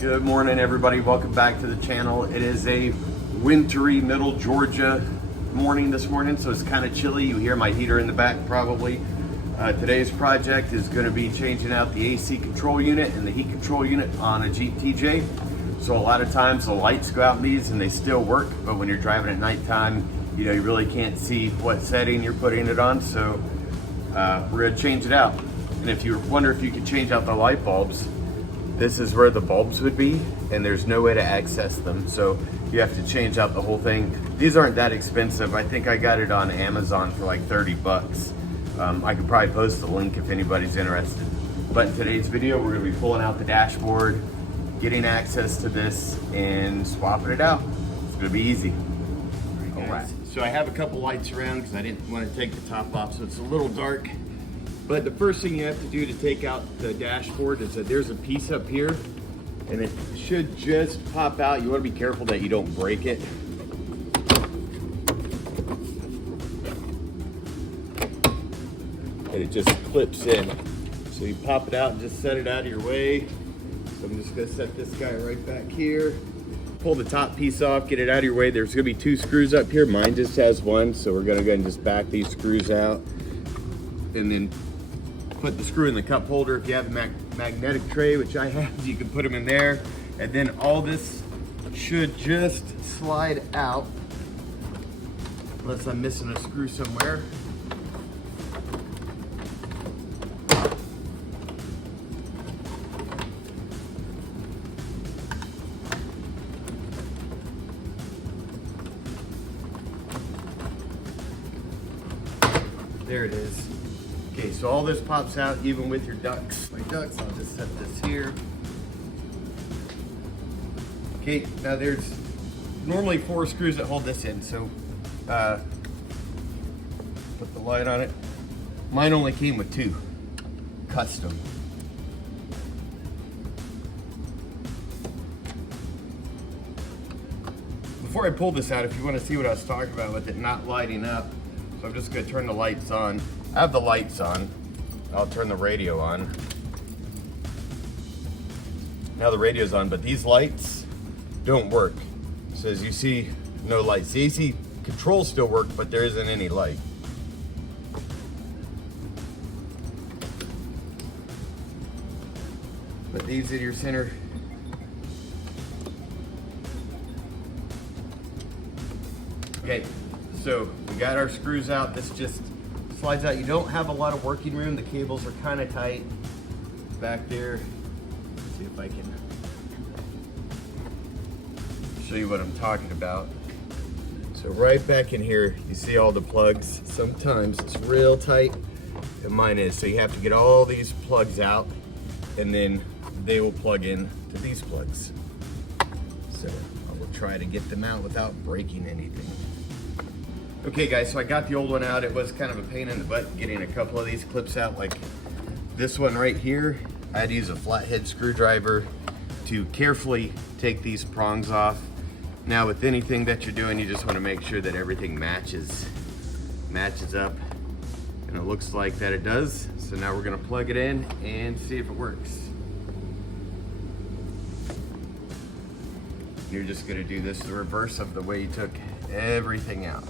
Good morning, everybody. Welcome back to the channel. It is a wintry middle Georgia morning this morning, so it's kind of chilly. You hear my heater in the back probably. Today's project is going to be changing out the AC control unit and the heat control unit on a Jeep TJ. So a lot of times the lights go out in these and they still work, but when you're driving at nighttime, you know, you really can't see what setting you're putting it on. So we're going to change it out. And if you wonder if you could change out the light bulbs, this is where the bulbs would be, and there's no way to access them. So you have to change out the whole thing. These aren't that expensive. I think I got it on Amazon for like 30 bucks. I could probably post the link if anybody's interested. But in today's video, we're gonna be pulling out the dashboard, getting access to this, and swapping it out. It's gonna be easy. All right. So I have a couple lights around because I didn't want to take the top off, so it's a little dark. But the first thing you have to do to take out the dashboard is that there's a piece up here, and it should just pop out. You want to be careful that you don't break it. And it just clips in. So you pop it out and just set it out of your way. So I'm just gonna set this guy right back here. Pull the top piece off, get it out of your way. There's gonna be 2 screws up here. Mine just has 1, so we're gonna go ahead and just back these screws out. And then put the screw in the cup holder. If you have a magnetic tray, which I have, you can put them in there. And then all this should just slide out, unless I'm missing a screw somewhere. There it is. Okay, so all this pops out even with your ducts. My ducts, I'll just set this here. Okay, now there's normally 4 screws that hold this in, so put the light on it. Mine only came with 2, custom. Before I pull this out, if you want to see what I was talking about with it not lighting up, so I'm just going to turn the lights on. I have the lights on. I'll turn the radio on. Now the radio's on, but these lights don't work. So as you see, no lights. The AC controls still work, but there isn't any light. Put these in your center. Okay, so we got our screws out. This just slides out. You don't have a lot of working room. The cables are kind of tight back there. Let's see if I can show you what I'm talking about. So right back in here, you see all the plugs. Sometimes it's real tight, and mine is. So you have to get all these plugs out, and then they will plug in to these plugs. So I will try to get them out without breaking anything. Okay guys, so I got the old one out. It was kind of a pain in the butt getting a couple of these clips out, like this one right here. I had to use a flathead screwdriver to carefully take these prongs off. Now with anything that you're doing, you just want to make sure that everything matches up, and it looks like that it does. So now we're going to plug it in and see if it works. You're just going to do this the reverse of the way you took everything out.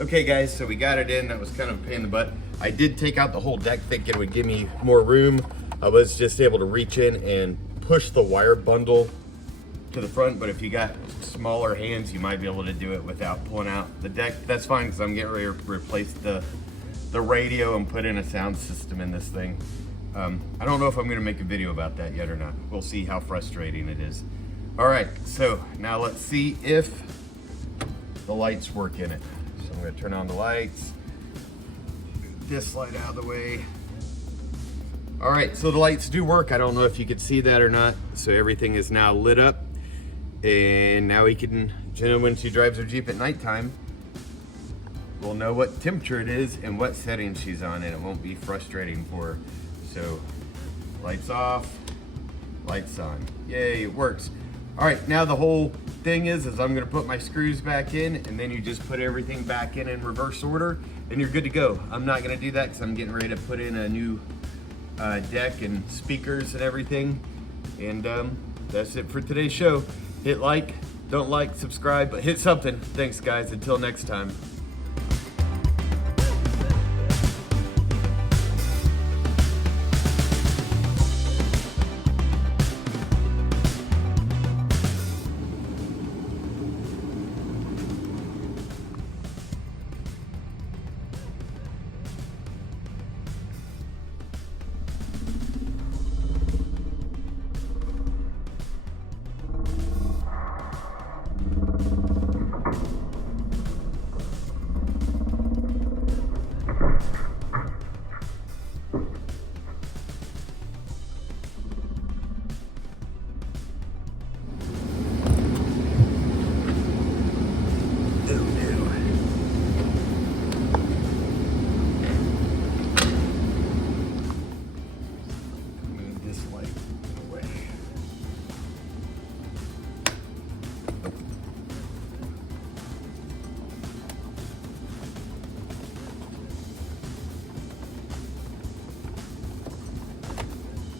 Okay guys, so we got it in. That was kind of a pain in the butt. I did take out the whole deck thinking it would give me more room. I was just able to reach in and push the wire bundle to the front, but if you got smaller hands, you might be able to do it without pulling out the deck. That's fine, because I'm getting ready to replace the radio and put in a sound system in this thing. I don't know if I'm gonna make a video about that yet or not. We'll see how frustrating it is. All right, so now let's see if the lights work in it. So I'm gonna turn on the lights, move this light out of the way. All right, so the lights do work. I don't know if you could see that or not. So everything is now lit up, and now we can, when she drives her Jeep at nighttime, we'll know what temperature it is and what setting she's on, and it won't be frustrating for her. So lights off, lights on. Yay, it works. All right, now the whole thing is I'm gonna put my screws back in, and then you just put everything back in reverse order, and you're good to go. I'm not gonna do that because I'm getting ready to put in a new deck and speakers and everything. And that's it for today's show. Hit like, don't like, subscribe, but hit something. Thanks guys, until next time.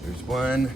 There's one.